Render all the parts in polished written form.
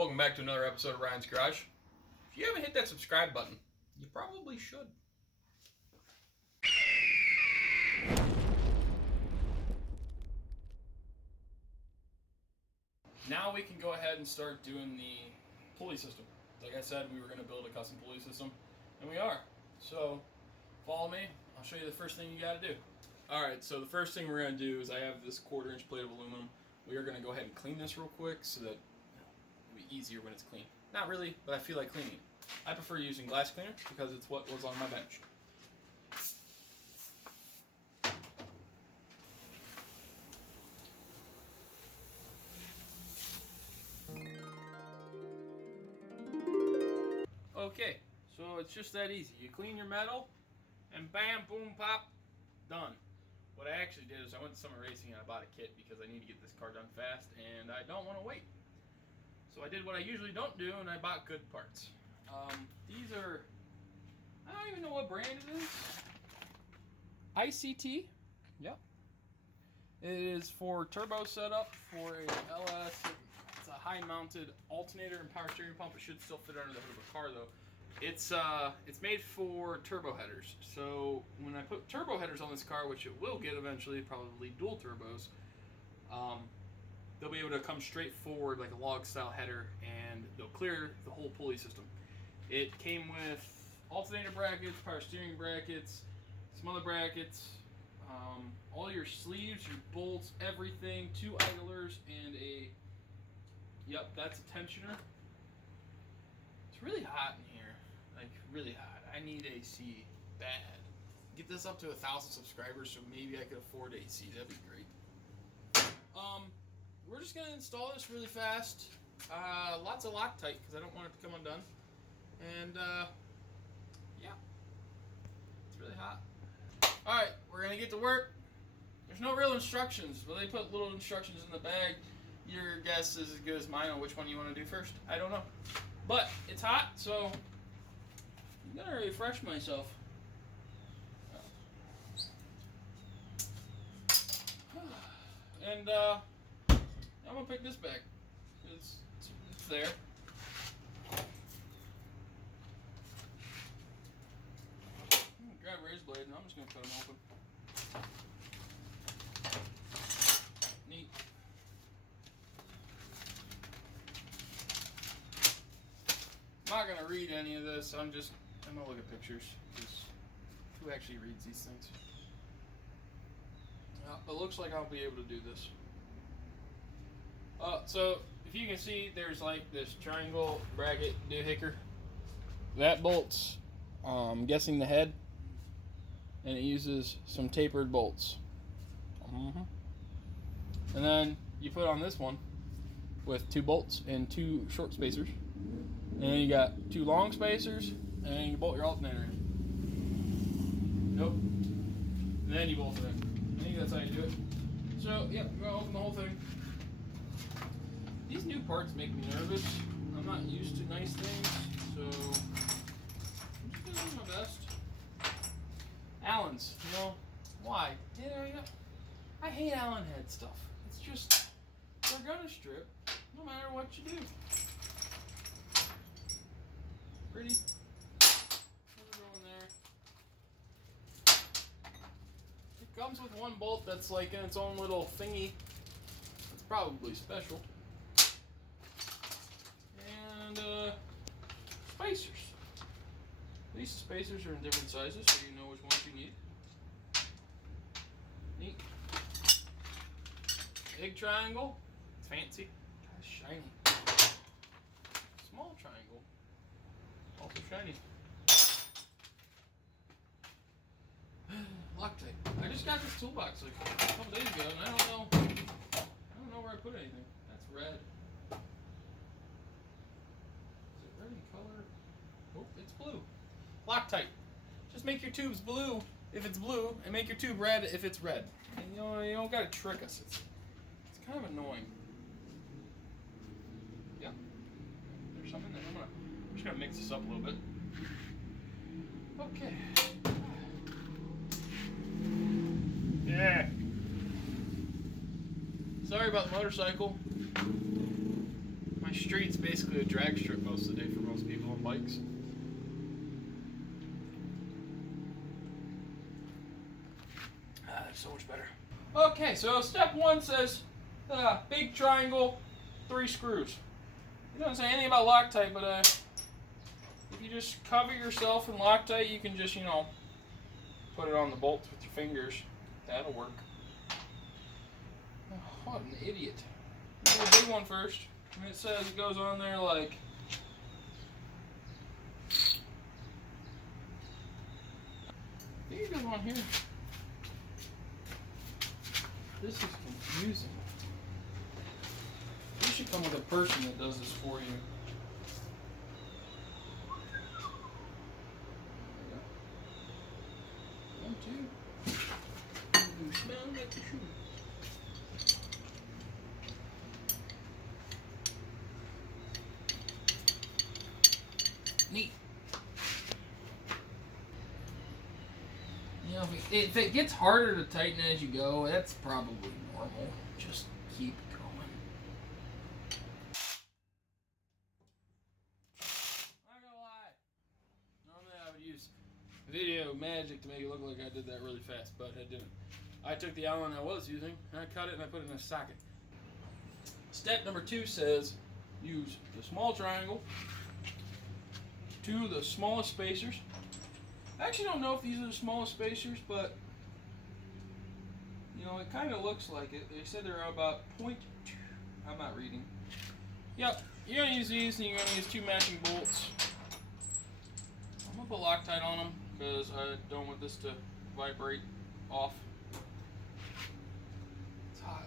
Welcome back to another episode of Ryan's Garage. If you haven't hit that subscribe button, you probably should. Now we can go ahead and start doing the pulley system. Like I said, we were going to build a custom pulley system, and we are. So follow me. I'll show you the first thing you got to do. Alright, so the first thing we're going to do is I have this 1/4 inch plate of aluminum. We are going to go ahead and clean this real quick so that it'll be easier when it's clean. Not really, but I feel like cleaning it. I prefer using glass cleaner because it's what was on my bench. Okay, so it's just that easy. You clean your metal, and bam, boom, pop, done. What I actually did is I went to Summer Racing and I bought a kit because I need to get this car done fast, and I don't want to wait. So I did what I usually don't do, and I bought good parts. These are, I don't even know what brand it is. ICT, yep. It is for turbo setup for a LS. It's a high-mounted alternator and power steering pump. It should still fit under the hood of a car, though. It's made for turbo headers. So when I put turbo headers on this car, which it will get eventually, probably dual turbos, they'll be able to come straight forward like a log-style header, and they'll clear the whole pulley system. It came with alternator brackets, power steering brackets, some other brackets, all your sleeves, your bolts, everything, 2 idlers, and a, yep, that's a tensioner. It's really hot in here, like really hot. I need AC bad. Get this up to 1,000 subscribers, so maybe I could afford AC. That'd be great. We're just gonna install this really fast. Lots of Loctite because I don't want it to come undone. And yeah, it's really hot. All right, we're gonna get to work. There's no real instructions, but they put little instructions in the bag. Your guess is as good as mine on which one you want to do first. I don't know, but it's hot, so I'm gonna refresh myself. And I'm gonna pick this back. It's there. I'm gonna grab a razor blade and I'm just gonna cut them open. Neat. I'm not gonna read any of this. I'm gonna look at pictures because who actually reads these things? It looks like I'll be able to do this. So if you can see, there's like this triangle bracket doohicker. That bolts, I'm guessing the head, and it uses some tapered bolts. And then you put on this one with 2 bolts and 2 short spacers, and then you got 2 long spacers, and then you bolt your alternator in. Nope. And then you bolt it in. I think that's how you do it. So, yep, we're going to open the whole thing. These new parts make me nervous. I'm not used to nice things, so I'm just going to do my best. Allens, you know, why? I hate Allen head stuff. It's just, they're going to strip no matter what you do. Pretty. Going there. It comes with 1 bolt that's like in its own little thingy. It's probably special. And spacers. These spacers are in different sizes, so you know which ones you need. Neat. Big triangle. It's fancy. It's shiny. Small triangle. Also shiny. Loctite. I just got this toolbox like a couple days ago, and I don't know where I put anything. That's red. Is it red in color? Oh, it's blue. Loctite. Just make your tubes blue if it's blue, and make your tube red if it's red. And you don't gotta trick us. It's kind of annoying. Yeah. There's something there. I'm just gonna mix this up a little bit. Okay. Yeah. Sorry about the motorcycle. My street's basically a drag strip most of the day for most people on bikes. So much better. Okay, so step 1 says big triangle, 3 screws. It doesn't say anything about Loctite, but if you just cover yourself in Loctite, you can just, you know, put it on the bolts with your fingers. That'll work. Oh, what an idiot. Do the big one first. And it says it goes on there like... I think it goes on here. This is confusing. You should come with a person that does this for you. One, two. You smell like the shoe. Neat. You know, if it gets harder to tighten as you go, that's probably normal. Just keep going. Not gonna lie. Normally I would use video magic to make it look like I did that really fast, but I didn't. I took the Allen I was using, and I cut it and I put it in a socket. Step number 2 says use the small triangle to the smallest spacers. I actually don't know if these are the smallest spacers, but you know, it kind of looks like it. They said they're about 0.2. I'm not reading. Yep, you're gonna use these, and you're gonna use 2 matching bolts. I'm gonna put Loctite on them because I don't want this to vibrate off. It's hot.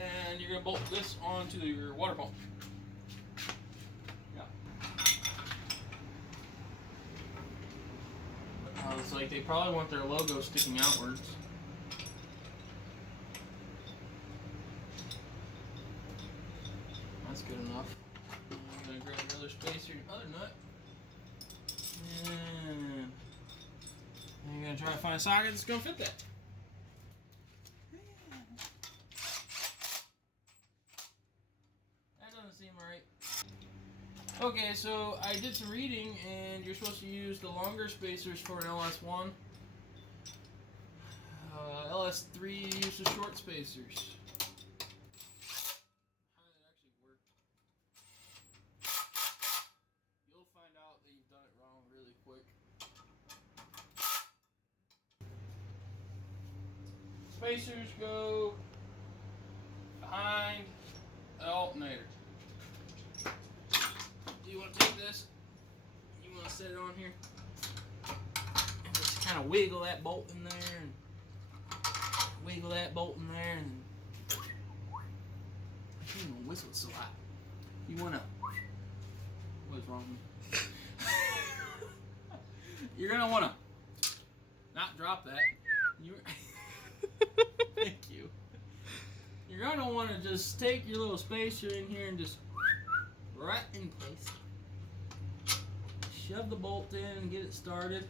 And you're gonna bolt this onto your water pump. It's like they probably want their logo sticking outwards. That's good enough. I'm going to grab your other spacer, your other nut. And you're going to try to find a socket that's going to fit that. That doesn't seem right. Okay, so I did some reading, and you're supposed to use the longer spacers for an LS1. LS3 uses short spacers. How did it actually work? You'll find out that you've done it wrong really quick. Spacers go behind the alternator. You want to take this, you want to set it on here, and just kind of wiggle that bolt in there, and wiggle that bolt in there, and you don't whistle so loud. You want to, what's wrong with me? You're going to want to not drop that. Thank you. You're going to want to just take your little spacer in here and just right in place. Shove the bolt in and get it started.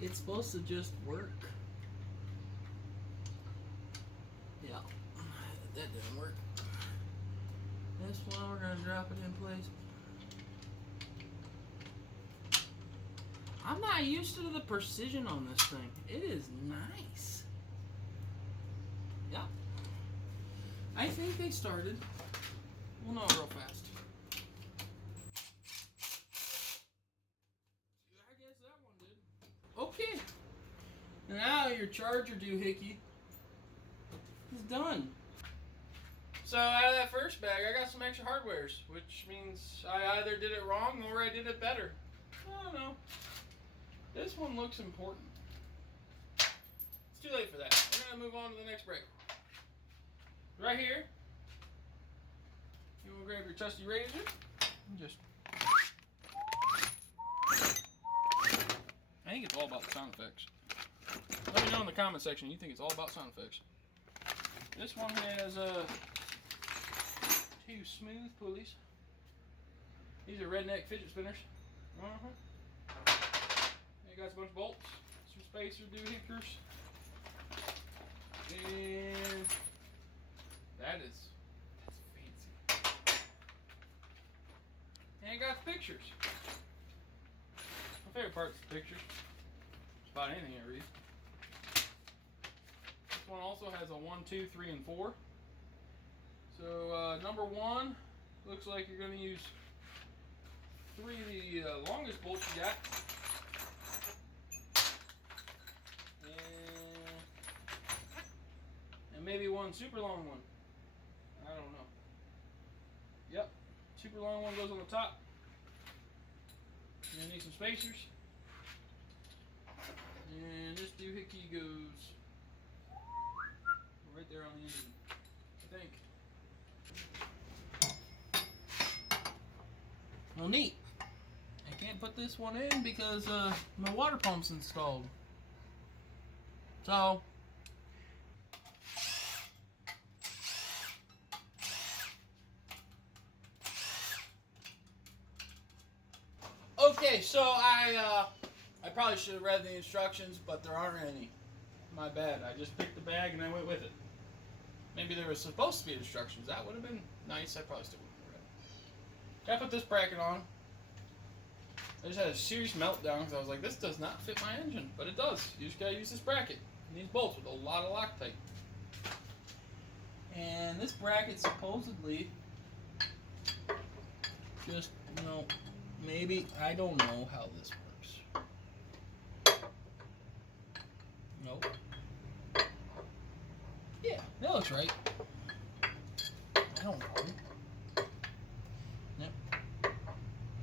It's supposed to just work. Yeah, that didn't work. This one, we're going to drop it in place. I'm not used to the precision on this thing. It is nice. Yeah. I think they started. We'll know real fast. Okay, now your charger doohickey is done. So out of that first bag, I got some extra hardwares, which means I either did it wrong or I did it better. I don't know. This one looks important. It's too late for that. We're gonna move on to the next break. Right here, you will grab your trusty razor and just. I think it's all about the sound effects. Let me know in the comment section you think it's all about sound effects. This one has 2 smooth pulleys. These are redneck fidget spinners. You got a bunch of bolts, some spacer doohickers, and That's fancy. And it got pictures. My favorite part is the pictures. Just about anything I read. This one also has a 1, 2, 3, and 4. So number 1 looks like you're going to use 3 of the longest bolts you got. And maybe 1 super long one. I don't know. Yep, super long one goes on the top. You're gonna need some spacers. And this doohickey goes right there on the engine, I think. Well, neat. I can't put this one in because my water pump's installed. So, okay, so I probably should have read the instructions, but there aren't any. My bad. I just picked the bag and I went with it. Maybe there was supposed to be instructions. That would have been nice. I probably still wouldn't have read it. Gotta put this bracket on. I just had a serious meltdown because I was like, this does not fit my engine. But it does. You just gotta use this bracket and these bolts with a lot of Loctite. And this bracket supposedly just, you know, maybe, I don't know how this works. Nope. Yeah, that looks right. I don't know. Yep.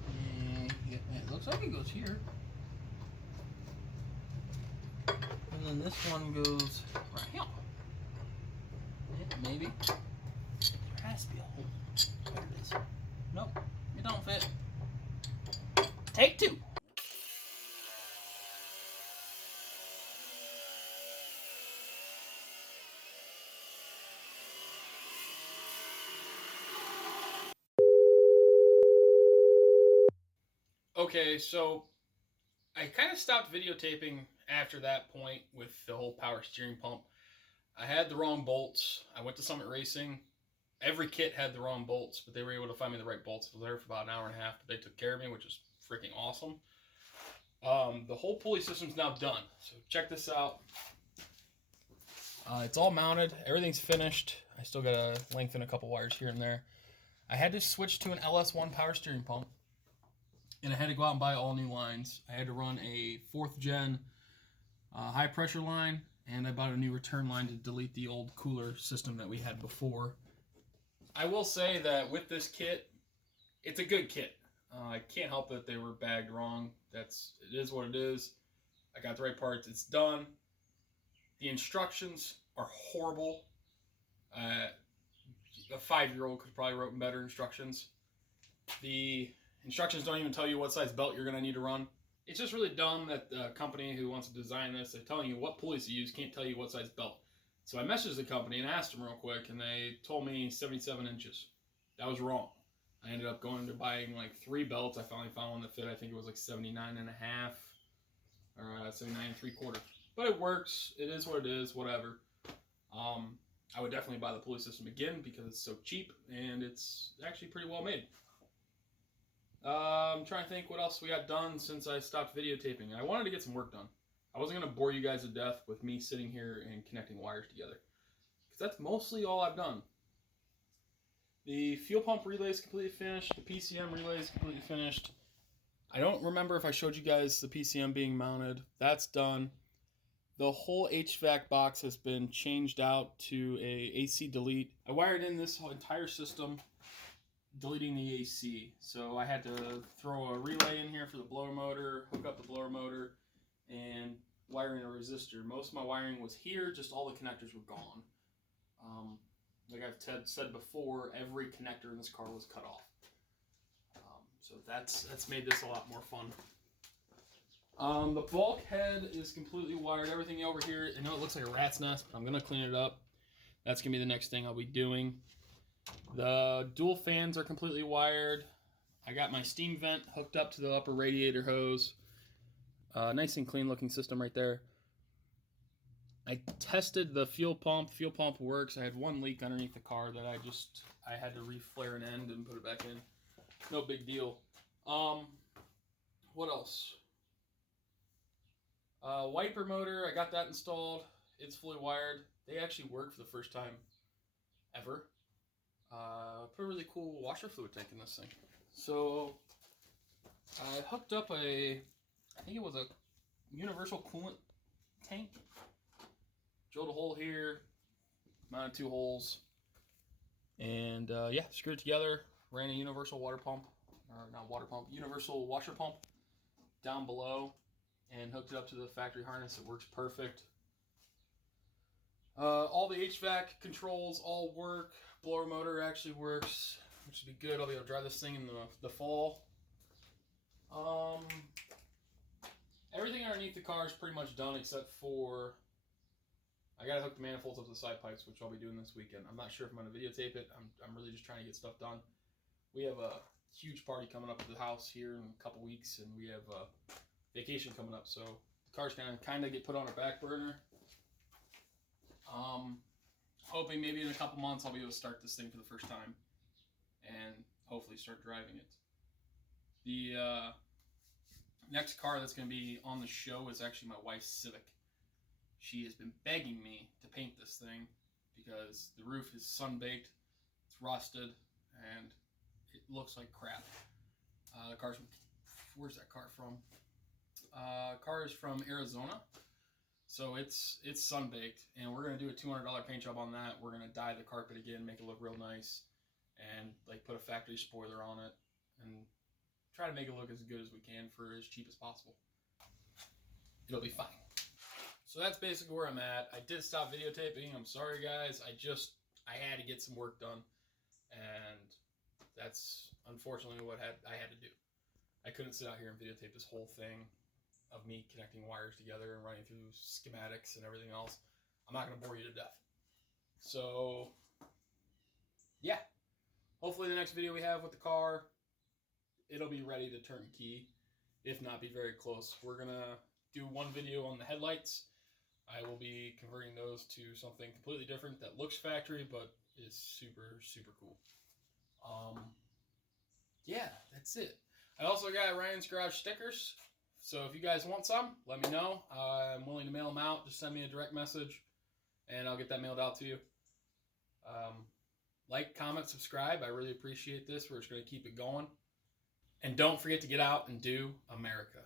And it looks like it goes here. And then this one goes right here. Yeah, maybe. There has to be a hole. There it is. Nope, it don't fit. Take 2. Okay, so I kind of stopped videotaping after that point with the whole power steering pump. I had the wrong bolts. I went to Summit Racing. Every kit had the wrong bolts, but they were able to find me the right bolts. I was there for about an hour and a half, but they took care of me, which is freaking awesome. The whole pulley system's now done. So check this out. It's all mounted. Everything's finished. I still got to lengthen a couple wires here and there. I had to switch to an LS1 power steering pump, and I had to go out and buy all new lines. I had to run a 4th gen high pressure line, and I bought a new return line to delete the old cooler system that we had before. I will say that with this kit, it's a good kit. I can't help that they were bagged wrong. It is what it is. I got the right parts. It's done. The instructions are horrible. A 5-year-old could probably write better instructions. The instructions don't even tell you what size belt you're going to need to run. It's just really dumb that the company who wants to design this, they're telling you what pulleys to use, can't tell you what size belt. So I messaged the company and asked them real quick, and they told me 77 inches. That was wrong. I ended up going to buying like 3 belts. I finally found one that fit. I think it was like 79 and a half or 79 and 3/4. But it works. It is what it is. Whatever. I would definitely buy the pulley system again because it's so cheap and it's actually pretty well made. I'm trying to think what else we got done since I stopped videotaping. I wanted to get some work done. I wasn't going to bore you guys to death with me sitting here and connecting wires together, because that's mostly all I've done. The fuel pump relay is completely finished. The PCM relay is completely finished. I don't remember if I showed you guys the PCM being mounted. That's done. The whole HVAC box has been changed out to a AC delete. I wired in this whole entire system, deleting the AC. So I had to throw a relay in here for the blower motor, hook up the blower motor, and wire in a resistor. Most of my wiring was here, just all the connectors were gone. Like I've said before, every connector in this car was cut off. So that's made this a lot more fun. The bulkhead is completely wired. Everything over here, I know it looks like a rat's nest, but I'm going to clean it up. That's going to be the next thing I'll be doing. The dual fans are completely wired. I got my steam vent hooked up to the upper radiator hose. Nice and clean looking system right there. I tested the fuel pump. Fuel pump works. I had one leak underneath the car that I had to reflare an end and put it back in. No big deal. What else? Wiper motor, I got that installed. It's fully wired. They actually work for the first time ever. Put a really cool washer fluid tank in this thing. So I hooked up I think it was a universal coolant tank. Drilled a hole here, mounted 2 holes, and yeah, screwed it together. Ran a universal water pump, or not water pump, universal washer pump down below, and hooked it up to the factory harness. It works perfect. All the HVAC controls all work. Blower motor actually works, which would be good. I'll be able to drive this thing in the fall. Everything underneath the car is pretty much done except for I gotta hook the manifolds up to the side pipes, which I'll be doing this weekend. I'm not sure if I'm gonna videotape it. I'm really just trying to get stuff done. We have a huge party coming up at the house here in a couple weeks, and we have a vacation coming up, so the car's gonna kind of get put on a back burner. Hoping maybe in a couple months I'll be able to start this thing for the first time and hopefully start driving it. The next car that's going to be on the show is actually my wife's Civic. She has been begging me to paint this thing because the roof is sun-baked, it's rusted, and it looks like crap. The car's from, where's that car from? Car is from Arizona. So it's sun-baked, and we're going to do a $200 paint job on that. We're going to dye the carpet again, make it look real nice, and like put a factory spoiler on it, and try to make it look as good as we can for as cheap as possible. It'll be fine. So that's basically where I'm at. I did stop videotaping. I'm sorry, guys. I had to get some work done, and that's unfortunately what I had to do. I couldn't sit out here and videotape this whole thing of me connecting wires together and running through schematics and everything else. I'm not going to bore you to death. So, yeah. Hopefully the next video we have with the car, it'll be ready to turn key, if not be very close. We're going to do one video on the headlights. I will be converting those to something completely different that looks factory, but is super, super cool. Yeah, that's it. I also got Ryan's Garage stickers. So if you guys want some, let me know. I'm willing to mail them out. Just send me a direct message, and I'll get that mailed out to you. Like, comment, subscribe. I really appreciate this. We're just going to keep it going. And don't forget to get out and do America.